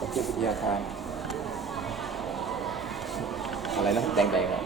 ประเทศวิทยาการอะไรนะแดงๆนะ